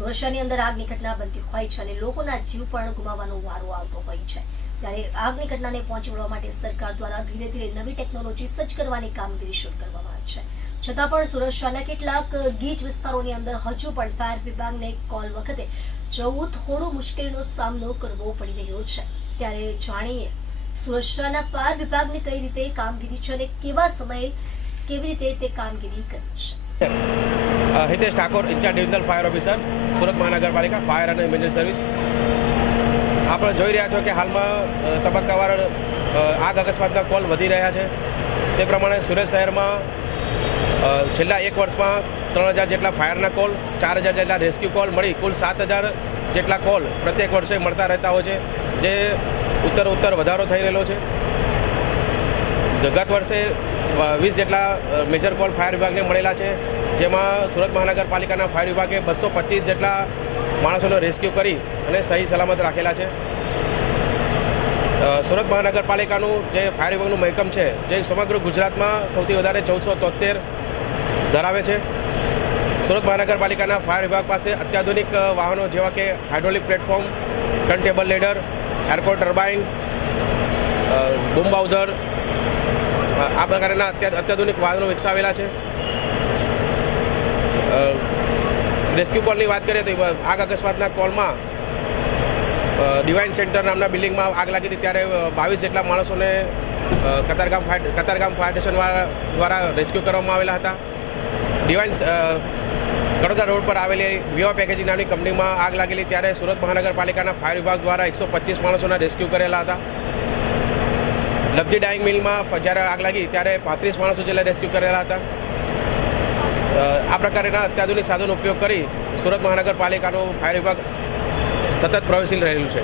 સુરત શહેરની અંદર આગની ઘટના બનતી હોય છે અને લોકોના જીવ પણ ગુમાવવાનો વારો આવતો હોય છે। ત્યારે આગની ઘટનાને પહોંચી વળવા માટે સરકાર દ્વારા ધીરે ધીરે નવી ટેકનોલોજી સજ્જ કરવાની કામગીરી શરૂ કરવામાં આવી છે। છતાં પણ સુરત શહેરના કેટલાક ગીચ વિસ્તારોની અંદર હજુ પણ ફાયર વિભાગને કોલ વખતે જવું થોડું મુશ્કેલીનો સામનો કરવો પડી રહ્યો છે। ત્યારે જાણીએ સુરત શહેરના ફાયર વિભાગને કઈ રીતે કામગીરી છે અને કેવા સમયે કેવી રીતે તે કામગીરી કરી છે। Hitesh Thakor, incharge divisional fire officer, Surat મહાનગરપાલિકા ફાયર અને ઇમરજન્સી સર્વિસ। આપણે જોઈ રહ્યા છો કે હાલમાં તબક્કાવાર આગ અકસ્માતના કોલ વધી રહ્યા છે। તે પ્રમાણે સુરત શહેરમાં છેલ્લા 1 વર્ષમાં 3000 જેટલા ફાયરના કોલ, 4000 જેટલા રેસ્ક્યુ કોલ મળી કુલ 7000 જેટલા કોલ પ્રત્યેક વર્ષે મળતા રહેતા હોય છે, જે ઉત્તર વધારો થઈ રહેલો છે। ગત વર્ષે 20 જેટલા મેજર કોલ ફાયર વિભાગને મળેલા છે, જેમાં સુરત મહાનગરપાલિકાના ફાયર વિભાગે 225 જેટલા માણસોને રેસ્ક્યુ કરી અને સહી સલામત રાખેલા છે। સુરત મહાનગરપાલિકાનું જે ફાયર વિભાગનું મહેકમ છે, જે સમગ્ર ગુજરાતમાં સૌથી વધારે 1473 ધરાવે છે। સુરત મહાનગરપાલિકાના ફાયર વિભાગ પાસે અત્યાધુનિક વાહનો જેવા કે hydraulic platform, turn table ladder, air core turbine, boom bowser, આ પ્રકારના અત્યાધુનિક વાહનો વિકસાવેલા છે। રેસ્ક્યુ કોલની વાત કરીએ તો આગ અકસ્માતના કોલમાં ડિવાઇન સેન્ટર નામના બિલ્ડિંગમાં આગ લાગી હતી, ત્યારે 22 જેટલા માણસોને કતારગામ ફાયર સ્ટેશન દ્વારા રેસ્ક્યુ કરવામાં આવેલા હતા। ડિવાઇન કડોદરા રોડ પર આવેલી વિવા પેકેજિંગ નામની કંપનીમાં આગ લાગેલી, ત્યારે સુરત મહાનગરપાલિકાના ફાયર વિભાગ દ્વારા 125 માણસોના રેસ્ક્યુ કરેલા હતા। લબ્ધી ડાઇંગ મિલમાં જ્યારે આગ લાગી ત્યારે 35 માણસો જેટલા રેસ્ક્યુ કરેલા હતા। આ પ્રકારના અત્યાધુનિક સાધનો ઉપયોગ કરી સુરત મહાનગરપાલિકાનું ફાયર વિભાગ સતત પ્રયત્નશીલ રહેલું છે।